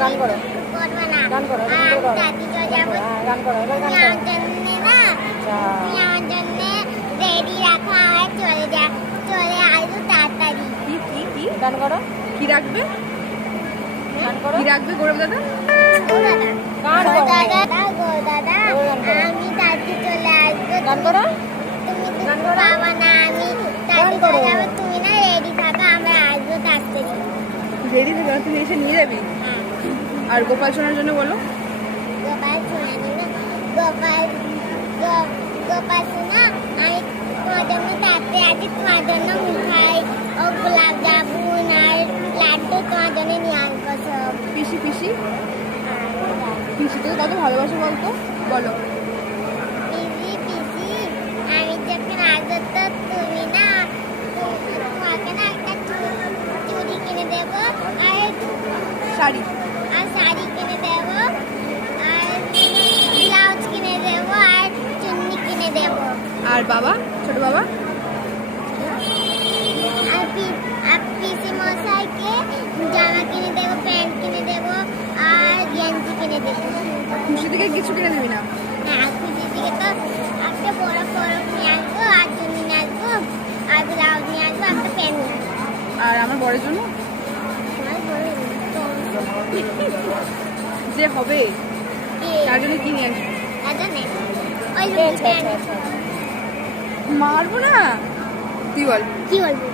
গান করো করবে না। গান করো আর দাদি তো যাবো। গান করো এবার গান তুমি করো আমার জন্যে না, তুমি আমার জন্যে রেডি রাখো আর চলে আসবো তাড়াতাড়ি। কি কি কি গান করো কি রাখবে? গান করো কি রাখবে গৌরব দাদা? ও দাদা, গান ও করো দাদা, গো দাদা, ও গান করো। আমি দাদি চলে আসবো। গান করো তুমি তো গান করো। পাবা না, আমি গান দাদি করো। চলে যাবো। তুমি না রেডি থাকো, আমরা আসবো তাড়াতাড়ি। রেডি থেকে তুমি এসে নিয়ে যাবি। হ্যাঁ, আর গোপাল সোনার জন্য বলো। গোপাল শোনা নিল, গোপাল শোনা, আমি তোমার জন্য তাড়াতাড়ি আছি, তোমার জন্য মিঠাই ও গোলাপ জামুন আর লাড্ডু তোমার জন্য নিয়ে আসবো সব। পিসি পিসি পিসি তোকে কত ভালোবাসে বলতো, বলো। পিসি পিসি, আমি যখন আসবো তো তুমি না, তোমাকে না একটা চুড়ি কিনে দেবো শাড়ি আর শাড়ি কিনে দেবো আর ব্লাউজ কিনে দেবো আর চুন্নি কিনে দেবো আর বাবা, ছোট বাবা আর পিসি মশাইকে জামা কিনে দেবো, প্যান্ট কিনে দেবো আর গেঞ্জি কিনে দেবো। খুশি থেকে কিছু কিনে দিবি না? হ্যাঁ, খুশি দিকে তো একটা বড় ফরক নিয়ে আসবো আর চুন্নি নিয়ে আসবো আর ব্লাউজ নিয়ে আসবো, একটা প্যান্ট নিয়ে আসবো। আর আমার বরের জন্য আমার বড় যে হবে তার জন্য কি নিয়ে আসবি? ওই আচ্ছা আচ্ছা আচ্ছা মারবো না, তুই বল। কি বলবো?